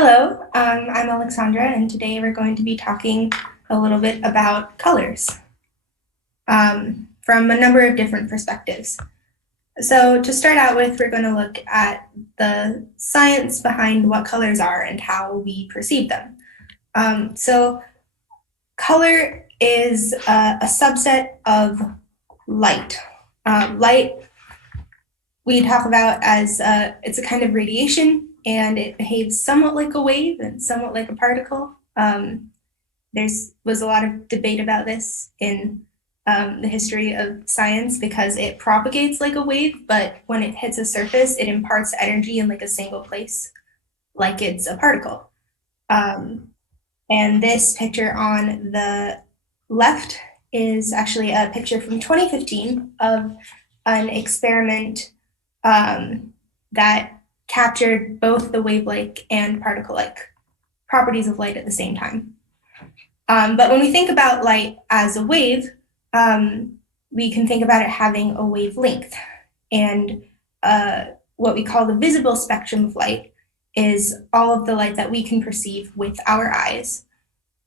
Hello, I'm Alexandra, and today we're going to be talking a little bit about colors from a number of different perspectives. So to start out with, we're going to look at the science behind what colors are and how we perceive them. So color is a subset of light. Light we talk about as it's a kind of radiation, and it behaves somewhat like a wave and somewhat like a particle. There was a lot of debate about this in the history of science because it propagates like a wave, but when it hits a surface, it imparts energy in like a single place, like it's a particle. And this picture on the left is actually a picture from 2015 of an experiment that captured both the wave-like and particle-like properties of light at the same time. But when we think about light as a wave, we can think about it having a wavelength. And what we call the visible spectrum of light is all of the light that we can perceive with our eyes.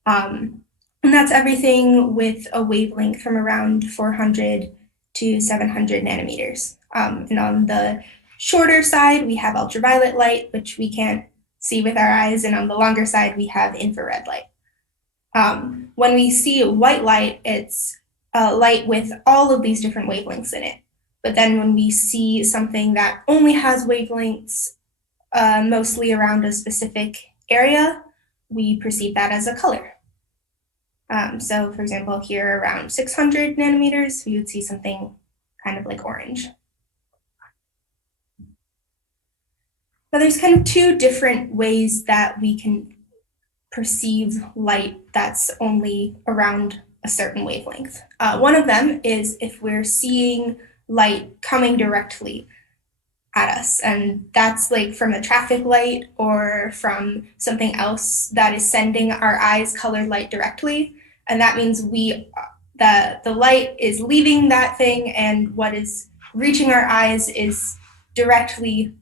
And that's everything with a wavelength from around 400 to 700 nanometers. And on the shorter side, we have ultraviolet light, which we can't see with our eyes. And on the longer side, we have infrared light. When we see white light, it's light with all of these different wavelengths in it. But then when we see something that only has wavelengths mostly around a specific area, we perceive that as a color. So for example, here around 600 nanometers, we would see something kind of like orange. Now there's kind of two different ways that we can perceive light that's only around a certain wavelength. One of them is if we're seeing light coming directly at us, and that's like from a traffic light or from something else that is sending our eyes colored light directly. And that means the light is leaving that thing, and what is reaching our eyes is directly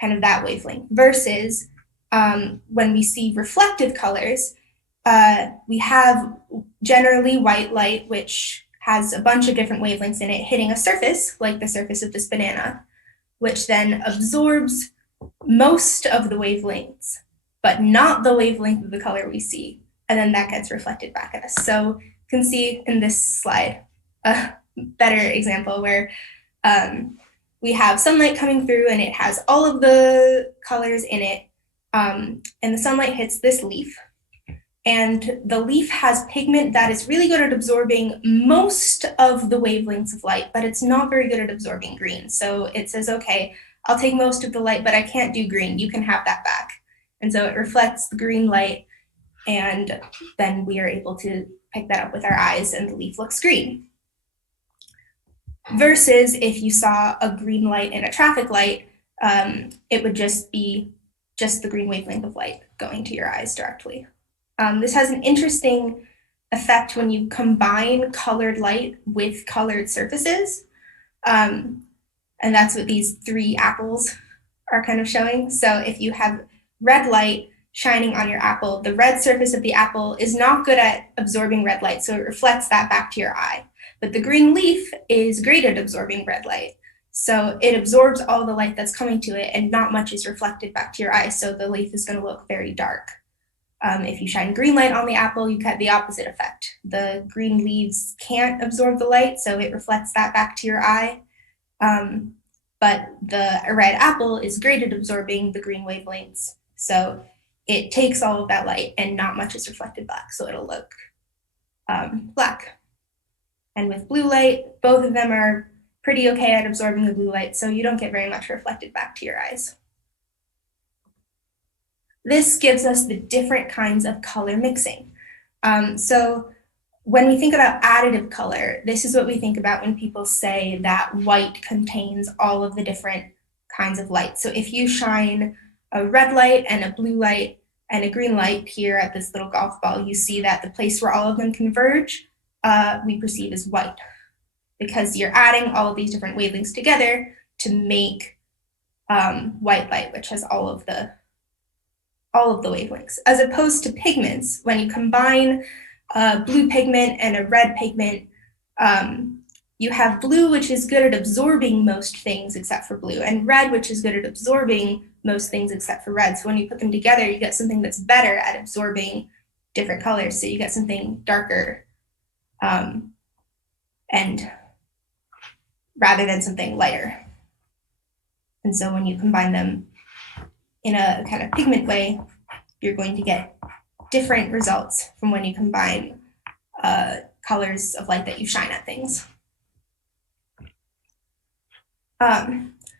kind of that wavelength. Versus when we see reflective colors, we have generally white light, which has a bunch of different wavelengths in it hitting a surface, like the surface of this banana, which then absorbs most of the wavelengths, but not the wavelength of the color we see. And then that gets reflected back at us. So you can see in this slide a better example where we have sunlight coming through and it has all of the colors in it. And the sunlight hits this leaf. And the leaf has pigment that is really good at absorbing most of the wavelengths of light, but it's not very good at absorbing green. So it says, okay, I'll take most of the light, but I can't do green. You can have that back. And so it reflects the green light, and then we are able to pick that up with our eyes and the leaf looks green. Versus if you saw a green light and a traffic light, it would just be just the green wavelength of light going to your eyes directly. This has an interesting effect when you combine colored light with colored surfaces. And that's what these three apples are kind of showing. So if you have red light shining on your apple, the red surface of the apple is not good at absorbing red light, so it reflects that back to your eye. But the green leaf is great at absorbing red light. So it absorbs all the light that's coming to it, and not much is reflected back to your eye, so the leaf is going to look very dark. If you shine green light on the apple, you get the opposite effect. The green leaves can't absorb the light, so it reflects that back to your eye. But the red apple is great at absorbing the green wavelengths, so it takes all of that light and not much is reflected back, so it'll look black. And with blue light, both of them are pretty okay at absorbing the blue light, so you don't get very much reflected back to your eyes. This gives us the different kinds of color mixing. So when we think about additive color, this is what we think about when people say that white contains all of the different kinds of light. So if you shine a red light and a blue light and a green light here at this little golf ball, you see that the place where all of them converge, we perceive as white, because you're adding all of these different wavelengths together to make white light, which has all of the all of the wavelengths, as opposed to pigments. When you combine a blue pigment and a red pigment, you have blue, which is good at absorbing most things except for blue, and red, which is good at absorbing most things except for red. So when you put them together, you get something that's better at absorbing different colors. So you get something darker, and rather than something lighter. And so when you combine them in a kind of pigment way, you're going to get different results from when you combine colors of light that you shine at things.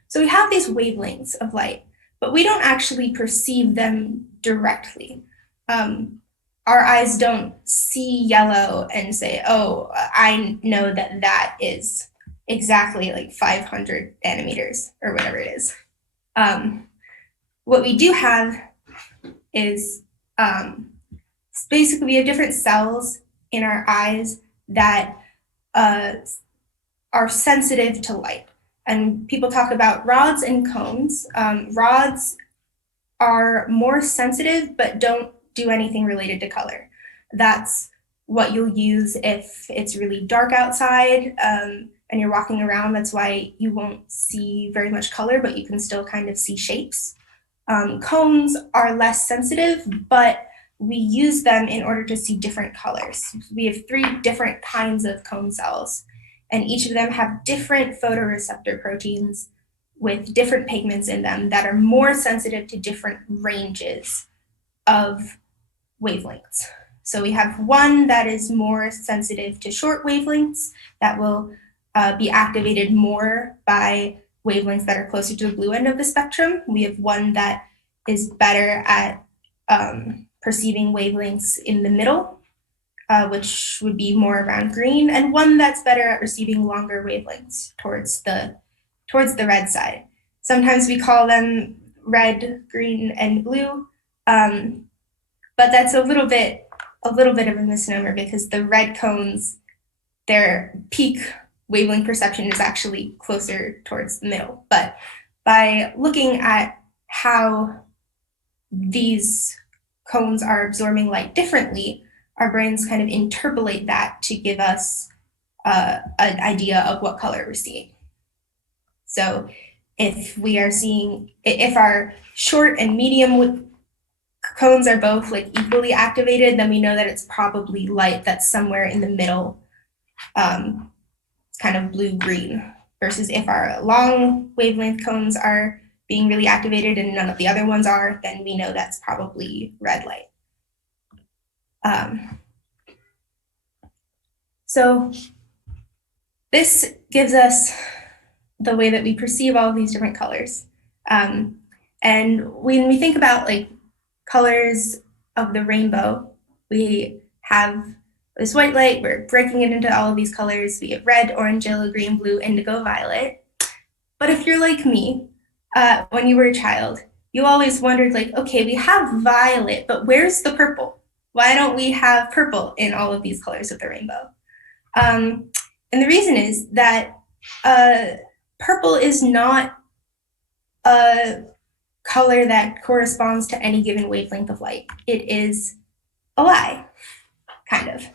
So we have these wavelengths of light, but we don't actually perceive them directly. Our eyes don't see yellow and say, oh, I know that that is exactly like 500 nanometers or whatever it is. What we do have is basically we have different cells in our eyes that are sensitive to light. And people talk about rods and cones. Rods are more sensitive, but don't do anything related to color. That's what you'll use if it's really dark outside and you're walking around. That's why you won't see very much color, but you can still kind of see shapes. Cones are less sensitive, but we use them in order to see different colors. We have 3 different kinds of cone cells, and each of them have different photoreceptor proteins with different pigments in them that are more sensitive to different ranges of wavelengths. So we have one that is more sensitive to short wavelengths that will be activated more by wavelengths that are closer to the blue end of the spectrum. We have one that is better at perceiving wavelengths in the middle, which would be more around green, and one that's better at receiving longer wavelengths towards the red side. Sometimes we call them red, green, and blue, but that's a little bit of a misnomer because the red cones, their peak wavelength perception is actually closer towards the middle. But by looking at how these cones are absorbing light differently, our brains kind of interpolate that to give us an idea of what color we're seeing. So if our short and medium cones are both like equally activated, then we know that it's probably light that's somewhere in the middle, kind of blue-green, versus if our long wavelength cones are being really activated and none of the other ones are, then we know that's probably red light. So this gives us the way that we perceive all of these different colors. And when we think about like colors of the rainbow, we have this white light, we're breaking it into all of these colors. We have red, orange, yellow, green, blue, indigo, violet. But if you're like me, when you were a child, you always wondered like, okay, we have violet, but where's the purple? Why don't we have purple in all of these colors of the rainbow? And the reason is that purple is not a color that corresponds to any given wavelength of light. It is a lie, kind of.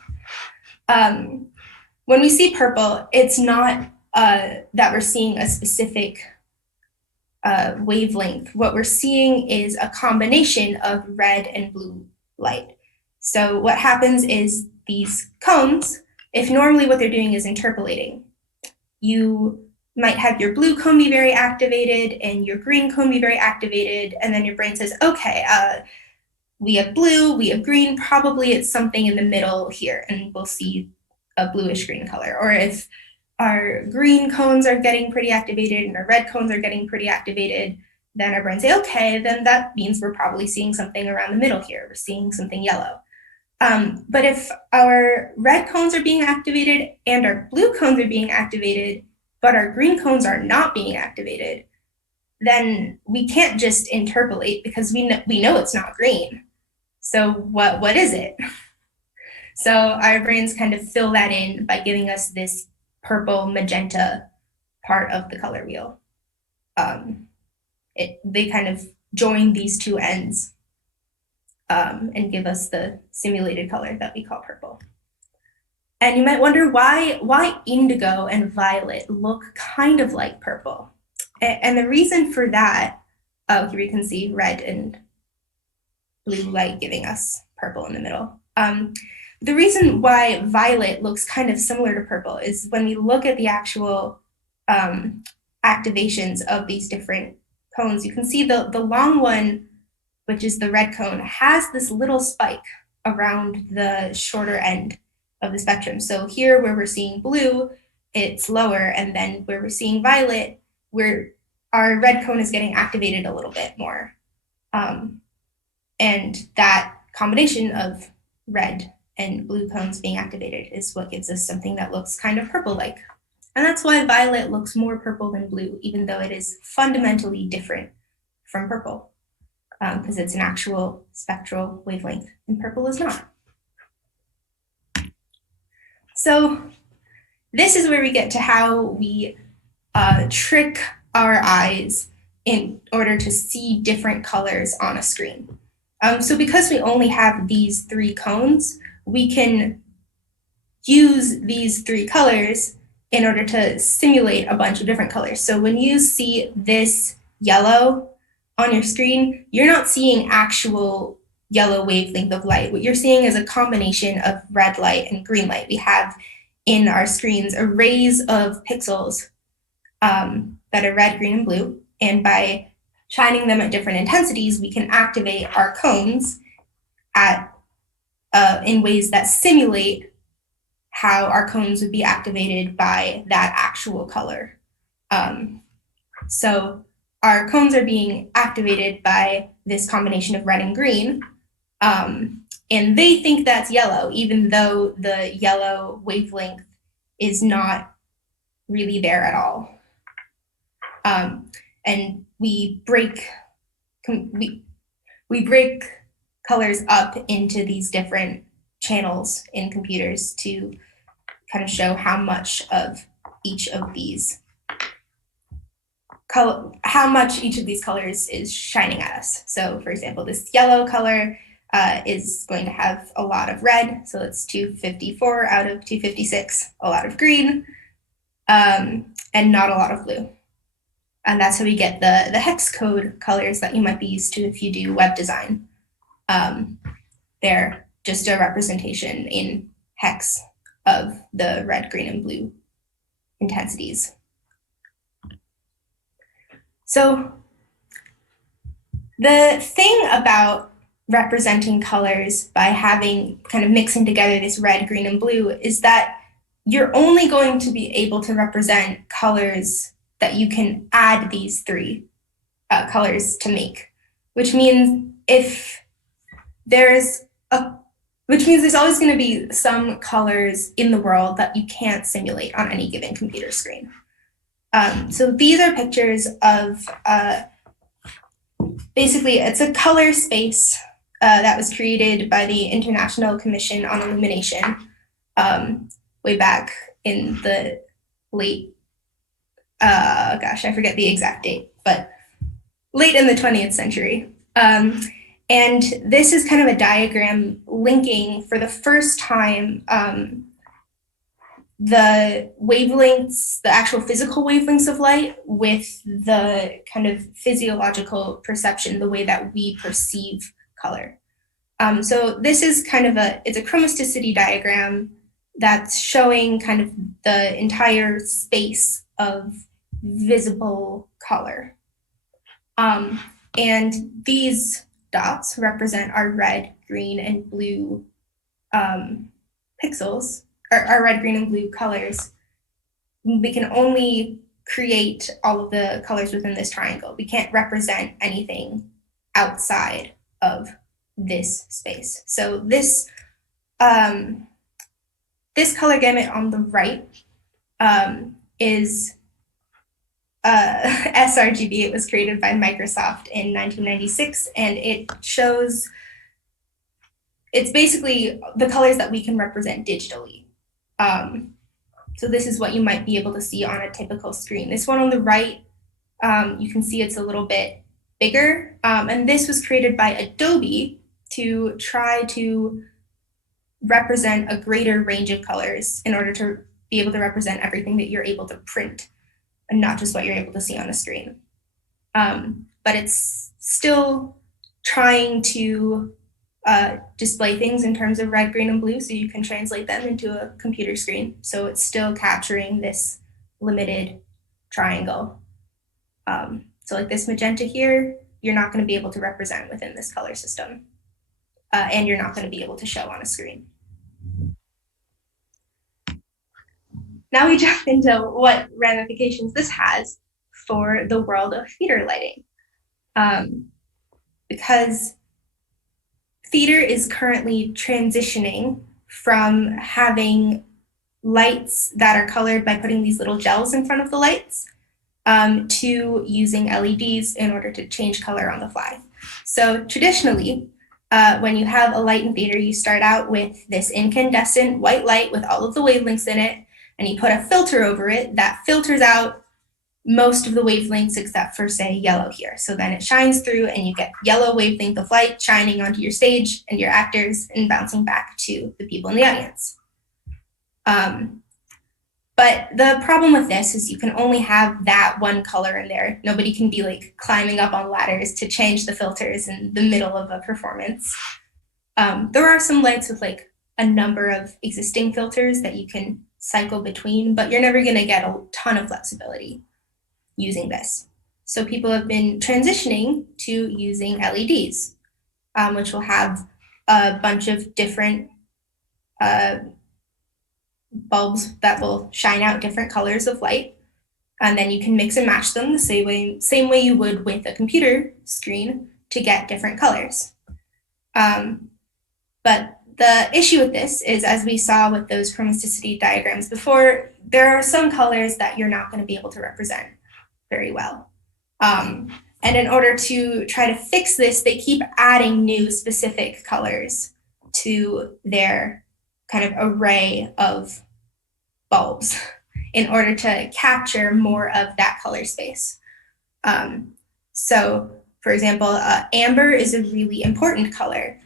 When we see purple, it's not that we're seeing a specific wavelength. What we're seeing is a combination of red and blue light. So what happens is these cones, if normally what they're doing is interpolating, you might have your blue cone be very activated and your green cone be very activated, and then your brain says, okay, we have blue, we have green, probably it's something in the middle here, and we'll see a bluish green color. Or if our green cones are getting pretty activated and our red cones are getting pretty activated, then our brain say, okay, then that means we're probably seeing something around the middle here. We're seeing something yellow. But if our red cones are being activated and our blue cones are being activated, but our green cones are not being activated, then we can't just interpolate because we know it's not green. So what is it? So our brains kind of fill that in by giving us this purple magenta part of the color wheel. They kind of join these two ends and give us the simulated color that we call purple. And you might wonder why indigo and violet look kind of like purple. And the reason for that, oh, here we can see red and blue light giving us purple in the middle. The reason why violet looks kind of similar to purple is when we look at the actual activations of these different cones, you can see the long one, which is the red cone, has this little spike around the shorter end of the spectrum. So here where we're seeing blue, it's lower, and then where we're seeing violet, where our red cone is getting activated a little bit more. And that combination of red and blue cones being activated is what gives us something that looks kind of purple-like. And that's why violet looks more purple than blue, even though it is fundamentally different from purple, because it's an actual spectral wavelength, and purple is not. So this is where we get to how we trick our eyes in order to see different colors on a screen. So because we only have these three cones, we can use these three colors in order to simulate a bunch of different colors. So when you see this yellow on your screen, you're not seeing actual yellow wavelength of light. What you're seeing is a combination of red light and green light. We have in our screens arrays of pixels that are red, green, and blue. And by shining them at different intensities, we can activate our cones in ways that simulate how our cones would be activated by that actual color. So our cones are being activated by this combination of red and green, and they think that's yellow, even though the yellow wavelength is not really there at all. And we break colors up into these different channels in computers to kind of show how much of each of these colors is shining at us. So for example, this yellow color is going to have a lot of red, so it's 254 out of 256, a lot of green, and not a lot of blue. And that's how we get the hex code colors that you might be used to if you do web design. They're just a representation in hex of the red, green, and blue intensities. So the thing about representing colors by having kind of mixing together this red, green, and blue is that you're only going to be able to represent colors that you can add these three colors to make, which means there's always going to be some colors in the world that you can't simulate on any given computer screen. So these are pictures of, basically it's a color space that was created by the International Commission on Illumination way back in the late, gosh, I forget the exact date, but late in the 20th century. And this is kind of a diagram linking for the first time the wavelengths, the actual physical wavelengths of light with the kind of physiological perception, the way that we perceive color. So this is kind of it's a chromosticity diagram that's showing kind of the entire space of visible color. And these dots represent our red, green, and blue pixels, or our red, green, and blue colors. We can only create all of the colors within this triangle. We can't represent anything outside of this space. So this color gamut on the right is sRGB. It was created by Microsoft in 1996, and it's basically the colors that we can represent digitally. So this is what you might be able to see on a typical screen. This one on the right, you can see it's a little bit bigger, and this was created by Adobe to try to represent a greater range of colors in order to be able to represent everything that you're able to print and not just what you're able to see on the screen. But it's still trying to display things in terms of red, green, and blue so you can translate them into a computer screen. So it's still capturing this limited triangle. So like this magenta here, you're not going to be able to represent within this color system. And you're not going to be able to show on a screen. Now we jump into what ramifications this has for the world of theater lighting. Because theater is currently transitioning from having lights that are colored by putting these little gels in front of the lights to using LEDs in order to change color on the fly. So traditionally, when you have a light in theater, you start out with this incandescent white light with all of the wavelengths in it, and you put a filter over it that filters out most of the wavelengths except for, say, yellow here. So then it shines through and you get yellow wavelength of light shining onto your stage and your actors and bouncing back to the people in the audience. But the problem with this is you can only have that one color in there. Nobody can be like climbing up on ladders to change the filters in the middle of a performance. There are some lights with like a number of existing filters that you can cycle between, but you're never gonna get a ton of flexibility using this. So people have been transitioning to using LEDs, which will have a bunch of different bulbs that will shine out different colors of light. And then you can mix and match them the same way you would with a computer screen to get different colors. But the issue with this is, as we saw with those chromaticity diagrams before, there are some colors that you're not going to be able to represent very well. And in order to try to fix this, they keep adding new specific colors to their kind of array of bulbs in order to capture more of that color space. So, for example, amber is a really important color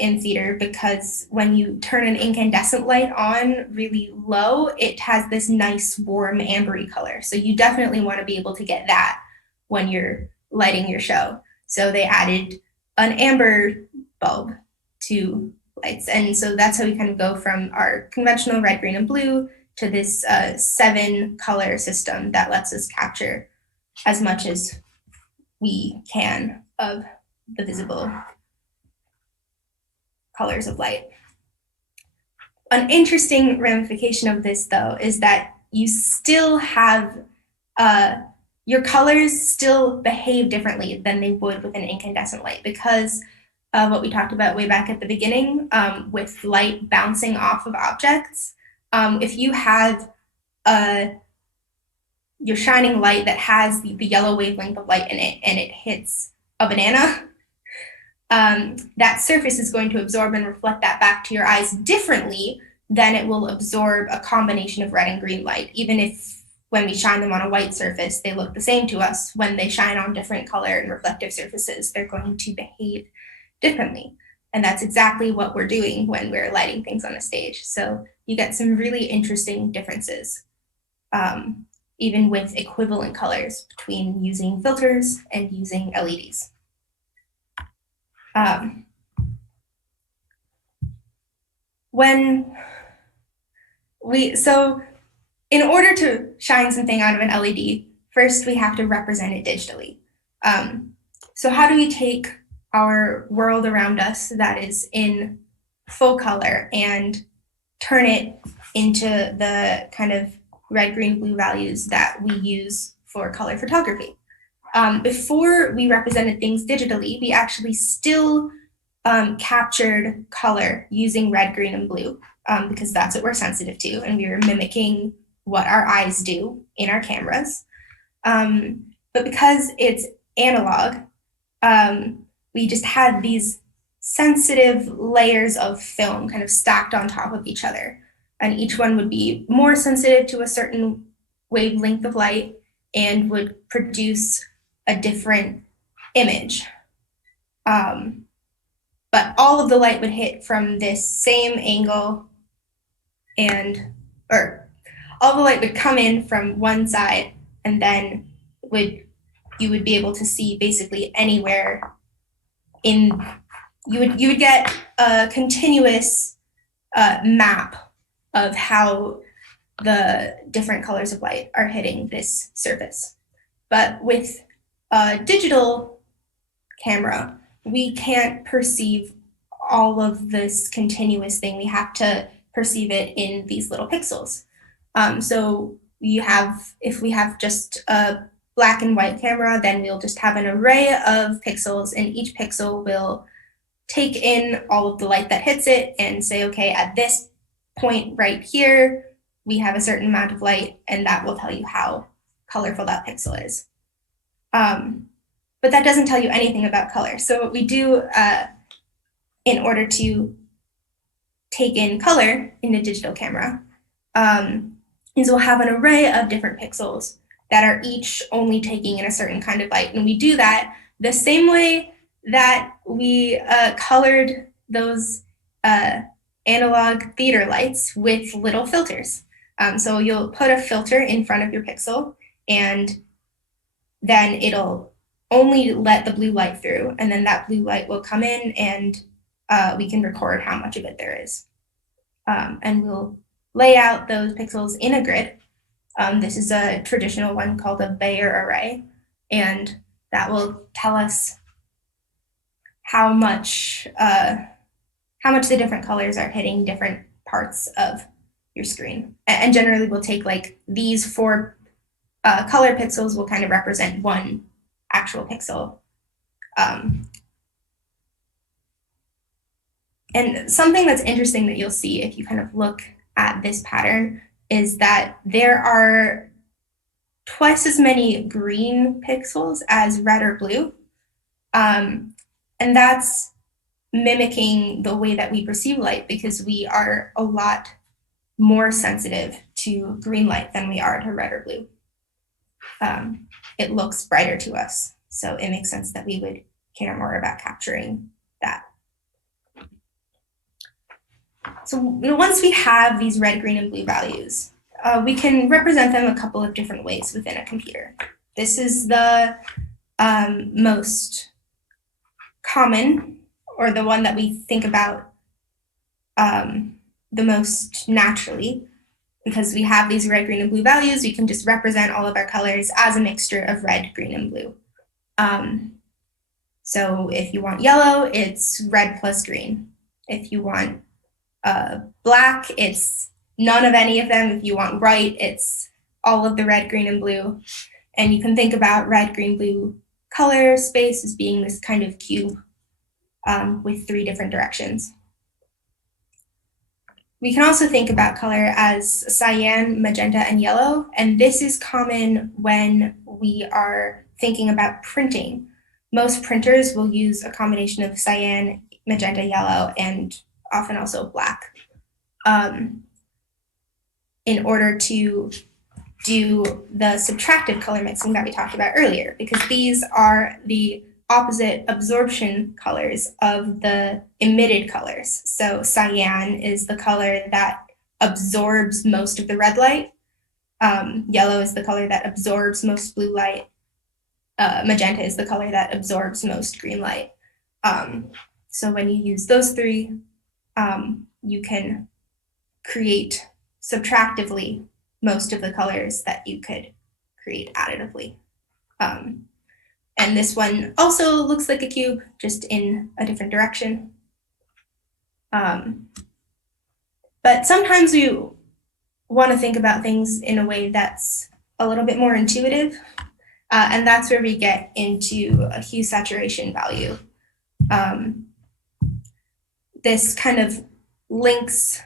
in theater because when you turn an incandescent light on really low, it has this nice warm ambery color. So you definitely want to be able to get that when you're lighting your show. So they added an amber bulb to lights. And so that's how we kind of go from our conventional red, green, and blue to this 7 color system that lets us capture as much as we can of the visible colors of light. An interesting ramification of this, though, is that you still have your colors still behave differently than they would with an incandescent light because of what we talked about way back at the beginning with light bouncing off of objects. If you have your shining light that has the yellow wavelength of light in it and it hits a banana, that surface is going to absorb and reflect that back to your eyes differently than it will absorb a combination of red and green light. Even if when we shine them on a white surface, they look the same to us, when they shine on different color and reflective surfaces, they're going to behave differently. And that's exactly what we're doing when we're lighting things on a stage. So you get some really interesting differences, even with equivalent colors between using filters and using LEDs. So in order to shine something out of an LED, first we have to represent it digitally. So how do we take our world around us that is in full color and turn it into the kind of red, green, blue values that we use for color photography? Before we represented things digitally, we actually still captured color using red, green, and blue because that's what we're sensitive to, and we were mimicking what our eyes do in our cameras. But because it's analog, we just had these sensitive layers of film kind of stacked on top of each other, and each one would be more sensitive to a certain wavelength of light and would produce a different image. but all of the light would hit from this same angle, or all the light would come in from one side, and then you would be able to see basically anywhere in, you would get a continuous map of how the different colors of light are hitting this surface. But with a digital camera, we can't perceive all of this continuous thing. We have to perceive it in these little pixels. So if we have just a black and white camera, then we'll just have an array of pixels, and each pixel will take in all of the light that hits it and say, okay, at this point right here, we have a certain amount of light, and that will tell you how colorful that pixel is. But that doesn't tell you anything about color. So what we do in order to take in color in a digital camera is we'll have an array of different pixels that are each only taking in a certain kind of light. And we do that the same way that we colored those analog theater lights with little filters. So you'll put a filter in front of your pixel, and then it'll only let the blue light through, and then that blue light will come in, and we can record how much of it there is. And we'll lay out those pixels in a grid. This is a traditional one called a Bayer array, and that will tell us how much the different colors are hitting different parts of your screen. And generally we'll take like these 4 color pixels will kind of represent one actual pixel. And something that's interesting that you'll see if you kind of look at this pattern is that there are twice as many green pixels as red or blue. And that's mimicking the way that we perceive light, because we are a lot more sensitive to green light than we are to red or blue. It looks brighter to us, so it makes sense that we would care more about capturing that. So once we have these red, green, and blue values, we can represent them a couple of different ways within a computer. This is the most common, or the one that we think about the most naturally. Because we have these red, green, and blue values, we can just represent all of our colors as a mixture of red, green, and blue. So if you want yellow, it's red plus green. If you want black, it's none of any of them. If you want white, it's all of the red, green, and blue. And you can think about red, green, blue color space as being this kind of cube with 3 different directions. We can also think about color as cyan, magenta, and yellow, and this is common when we are thinking about printing. Most printers will use a combination of cyan, magenta, yellow, and often also black in order to do the subtractive color mixing that we talked about earlier, because these are the opposite absorption colors of the emitted colors. So cyan is the color that absorbs most of the red light. Yellow is the color that absorbs most blue light. Magenta is the color that absorbs most green light. So when you use those 3, you can create subtractively most of the colors that you could create additively. And this one also looks like a cube, just in a different direction. But sometimes you want to think about things in a way that's a little bit more intuitive, and that's where we get into a hue saturation value. This kind of links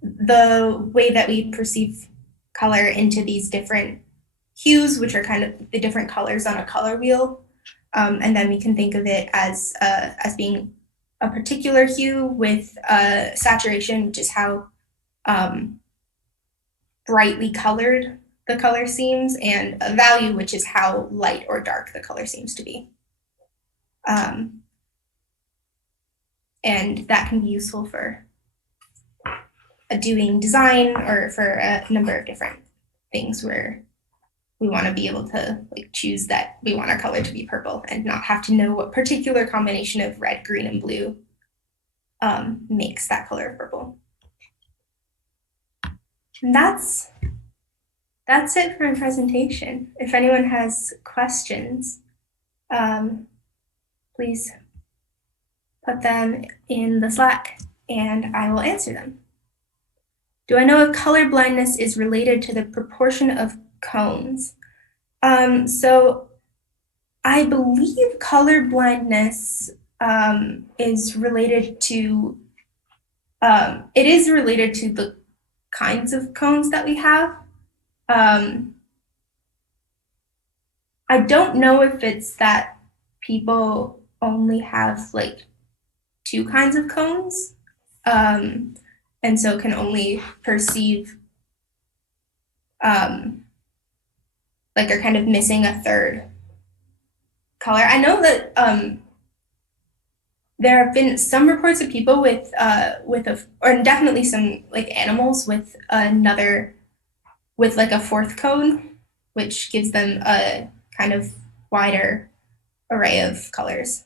the way that we perceive color into these different hues, which are kind of the different colors on a color wheel. And then we can think of it as being a particular hue with saturation, which is how brightly colored the color seems, and a value, which is how light or dark the color seems to be. And that can be useful for doing design or for a number of different things where we want to be able to like choose that we want our color to be purple and not have to know what particular combination of red, green, and blue makes that color purple. And that's it for my presentation. If anyone has questions, please put them in the Slack and I will answer them. Do I know if color blindness is related to the proportion of cones? So I believe color blindness is related to, it is related to the kinds of cones that we have. I don't know if it's that people only have like two kinds of cones, and so can only perceive, like are kind of missing a third color. I know that there have been some reports of people with or definitely some like animals with like a fourth cone, which gives them a kind of wider array of colors.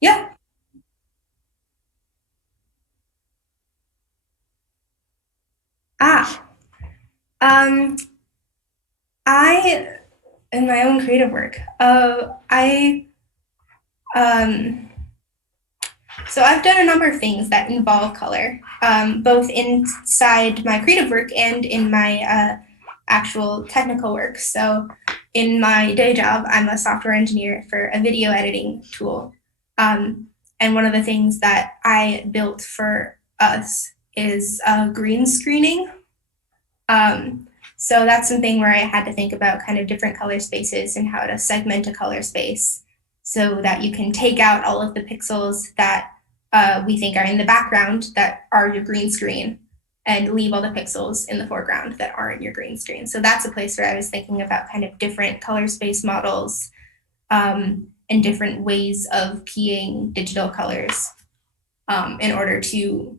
Yeah. I in my own creative work, so I've done a number of things that involve color, both inside my creative work and in my actual technical work. So in my day job, I'm a software engineer for a video editing tool. And one of the things that I built for us is green screening. So that's something where I had to think about kind of different color spaces and how to segment a color space so that you can take out all of the pixels that we think are in the background that are your green screen and leave all the pixels in the foreground that aren't your green screen. So that's a place where I was thinking about kind of different color space models and different ways of keying digital colors in order to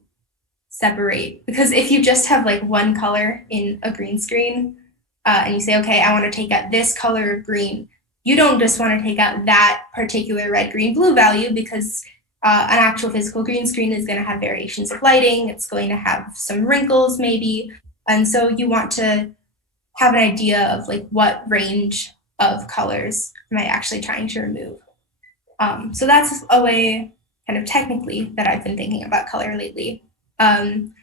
separate. Because if you just have like one color in a green screen and you say, okay, I want to take out this color of green, you don't just want to take out that particular red, green, blue value because an actual physical green screen is going to have variations of lighting. It's going to have some wrinkles maybe. And so you want to have an idea of like what range of colors am I actually trying to remove. So that's a way kind of technically that I've been thinking about color lately. From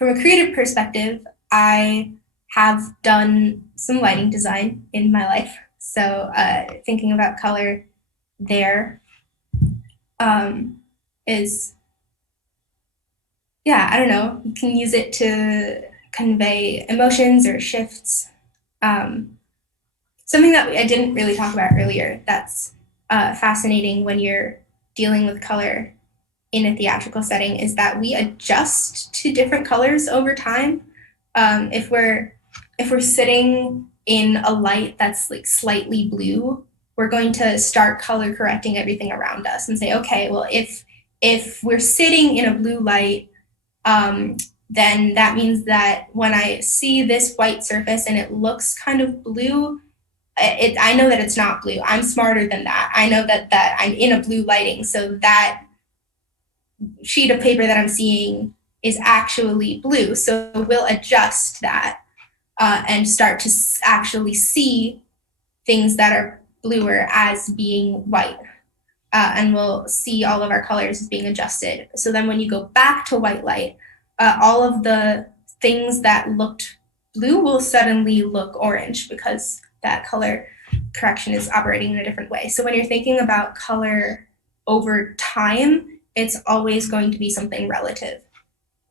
a creative perspective, I have done some lighting design in my life. So thinking about color there is, yeah, I don't know, you can use it to convey emotions or shifts. Something that I didn't really talk about earlier that's fascinating when you're dealing with color in a theatrical setting is that we adjust to different colors over time. If we're sitting in a light that's like slightly blue, we're going to start color correcting everything around us and say, okay, well, if we're sitting in a blue light, then that means that when I see this white surface and it looks kind of blue, I know that it's not blue. I'm smarter than that. I know that I'm in a blue lighting, so that sheet of paper that I'm seeing is actually blue. So we'll adjust that and start to actually see things that are bluer as being white. And we'll see all of our colors as being adjusted. So then when you go back to white light, all of the things that looked blue will suddenly look orange because that color correction is operating in a different way. So when you're thinking about color over time, it's always going to be something relative.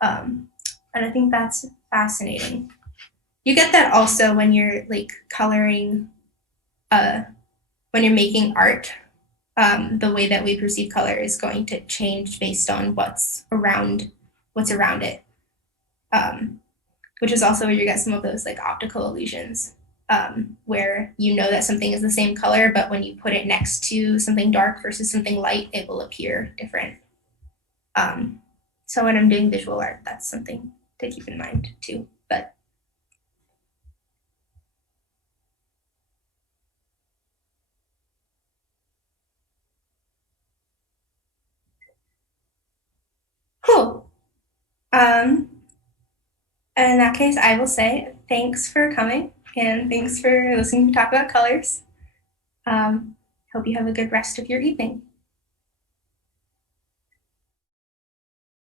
And I think that's fascinating. You get that also when you're like coloring, when you're making art. the way that we perceive color is going to change based on what's around it, which is also where you get some of those like optical illusions, where you know that something is the same color, but when you put it next to something dark versus something light, it will appear different. So when I'm doing visual art, that's something to keep in mind too. But cool. In that case, I will say thanks for coming and thanks for listening to talk about colors. Hope you have a good rest of your evening.